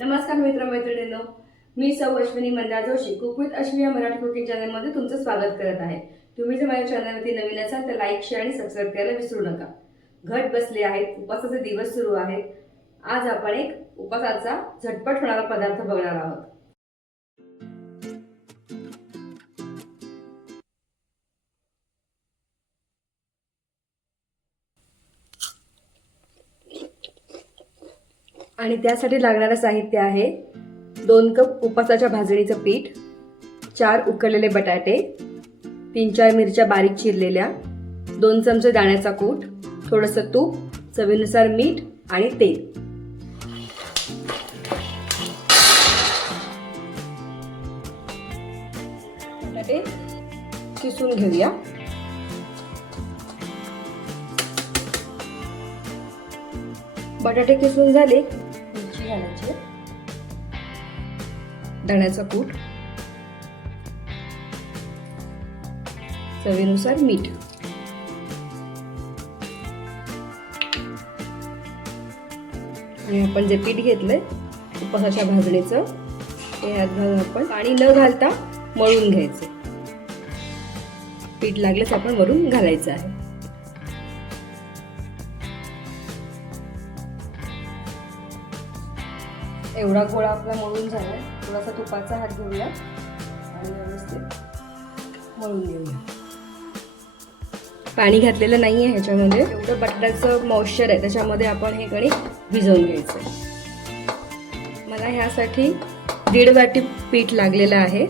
नमस्कार मित्र मैत्रिणींनो मी सौ अश्विनी मंदा जोशी. कुक विथ अश्विनी या मराठी कुकिंग चॅनलमध्ये तुमचं स्वागत करत आहे. तुम्ही जर माझ्या चॅनलवरती नवीन असाल तर लाईक शेअर आणि सबस्क्राईब करायला विसरू नका. घट बसले आहेत उपासाचे दिवस सुरू आहेत आज आपण एक उपासाचा झटपट होणारा पदार्थ बघणार आहोत. आणि त्यासाठी लागणारं साहित्य आहे दोन कप उपासाच्या भाजणीचं पीठ चार उकडलेले बटाटे तीन चार मिरच्या बारीक चिरलेल्या दोन चमचे दाण्याचा कूट थोडंसं तूप चवीनुसार मीठ आणि तेल. बटाटे किसून घेऊया. बटाटे किसून झाले दाण्याचा कूट. चवीनुसार मीठ. आणि आपण जे पीठ घेतलंय उपहाशा भाजणीचं ते ह्यात घालून आपण पाणी न घालता मळून घ्यायचं. पीठ लागलेच आपण वरून घालायचं आहे. एवढा गोळा आपला मळून झालाय. थोडासा तुपाचा हात घेऊया. आणि व्यवस्थित मळून घेऊया. पाणी घातलेलं नाही आहे ह्याच्यामध्ये. एवढं बटाट्याचं मॉइश्चर आहे. त्याच्यामध्ये आपण हे कणिक भिजवून घ्यायचं. मला ह्यासाठी दीड वाटी पीठ लागलेलं आहे.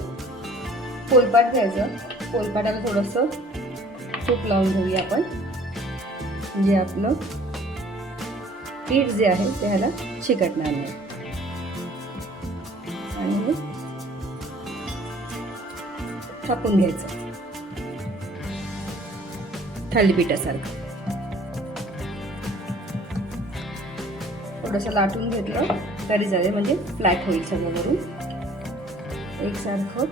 पोलपाट घ्यायचं. पोलपाटाला थोडंसं तूप लावून घेऊया आपण. म्हणजे आपलं पीठ जे आहे ते ह्याला चिकटणार नाही. आणि हे थापून घ्यायचं थालीपीठासारखं थोडंसं लाटून घेतलं तरी झाले म्हणजे फ्लॅट होईल सगळं एकसारखं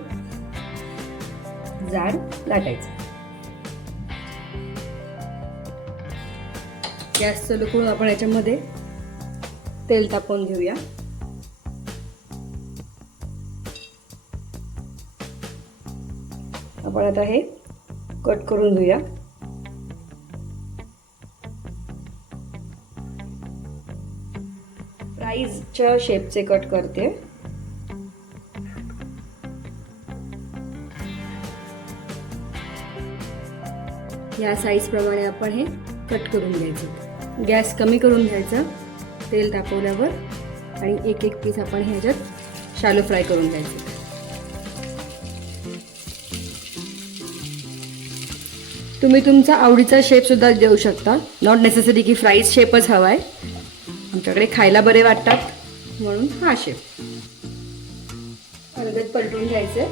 जाड लाटायचं. गॅस चालू करून आपण याच्यामध्ये तेल तापवून घेऊया. आपण आता हे कट करून घेऊया. प्राईजच्या शेपचे कट करते. या साईज प्रमाणे आपण हे कट करून घ्यायचं. गॅस कमी करून घ्यायचा. तेल तापवल्यावर आणि एक एक पीस आपण ह्याच्यात शालो फ्राय करून घ्यायचं. तुम्ही तुमचा आवडीचा शेपसुद्धा देऊ शकता. नॉट नेसेसरी की फ्राईज शेपच हवा आहे आमच्याकडे खायला बरे वाटतात. म्हणून हा शेप अलगद पलटून घ्यायचे.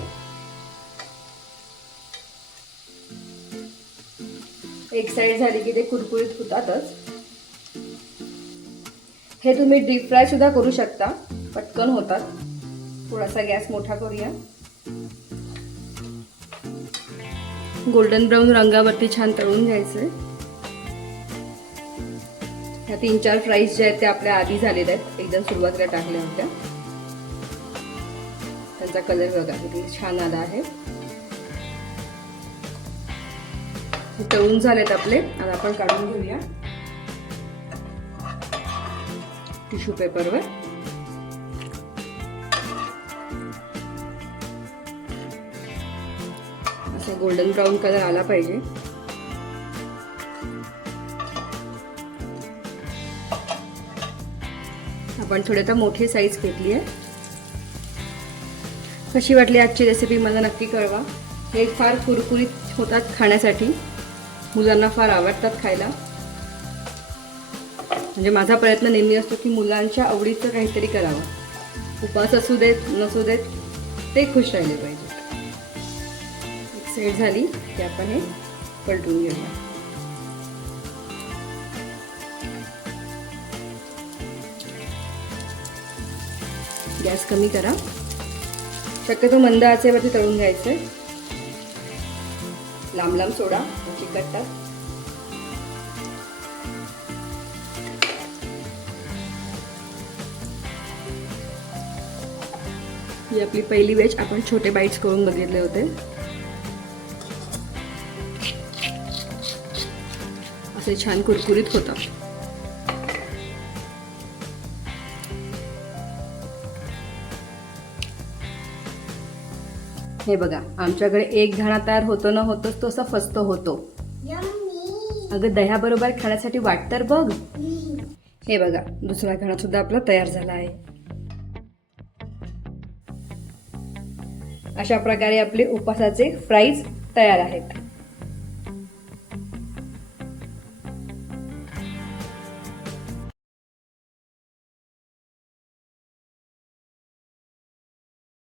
एक साईड झाली की ते कुरकुरीत होतातच. हे तुम्ही डीप फ्राय सुद्धा करू शकता. पटकन होतात. थोडासा गॅस मोठा करूया. गोल्डन ब्राऊन रंगावरती छान तळून घ्यायचंय. ह्या तीन चार फ्राईज ज्या आहेत त्या आपल्या आधी झालेल्या आहेत. एकदम सुरुवातीला टाकल्या होत्या. त्यांचा कलर बघा किती छान आला आहे. तळून झालेत आपले. आता आपण काढून घेऊया. टिश्यू पेपरवर. गोल्डन ब्राऊन कलर आला पाहिजे. आपण थोडी आता मोठी साईज घेतली आहे कशी वाटली आजची रेसिपी मला नक्की कळवा. हे फार कुरकुरीत होतात खाण्यासाठी. मुलांना फार आवडतात खायला. म्हणजे माझा प्रयत्न नेहमी असतो की मुलांच्या आवडीचं काहीतरी करावं. उपास असू देत नसू देत ते खुश राहिले पाहिजे. सेट झाली की आपण हे पलटून घेऊया. गॅस कमी करा. शक्यतो मंद आचेवरती तळून घ्यायचंय. लांब लांब सोडा चिकटतात ही आपली पहिली वेज आपण छोटे बाईट्स करून बघितले होते. असे छान कुरकुरीत होतात. हे बघा आमच्याकडे एक घाणा तयार होतो ना होतोच तो असा फस्त होतो. अगं दह्याबरोबर खाण्यासाठी वाट तर बघ. हे बघा दुसरा घाणा सुद्धा आपला तयार झाला आहे. अशा प्रकारे आपले उपासाचे फ्राईज तयार आहेत.